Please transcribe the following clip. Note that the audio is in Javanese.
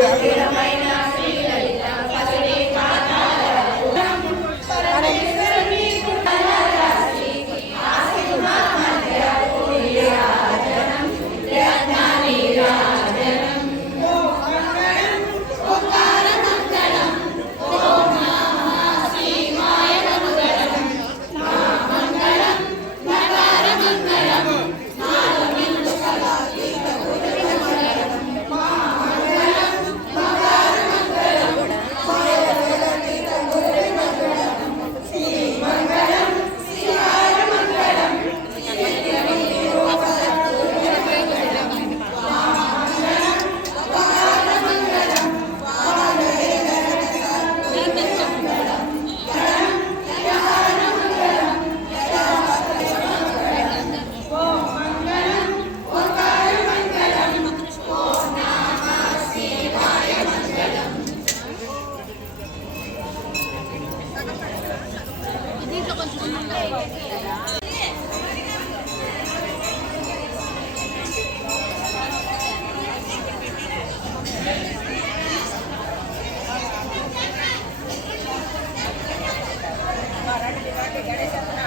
ಆಗಿ Gracias.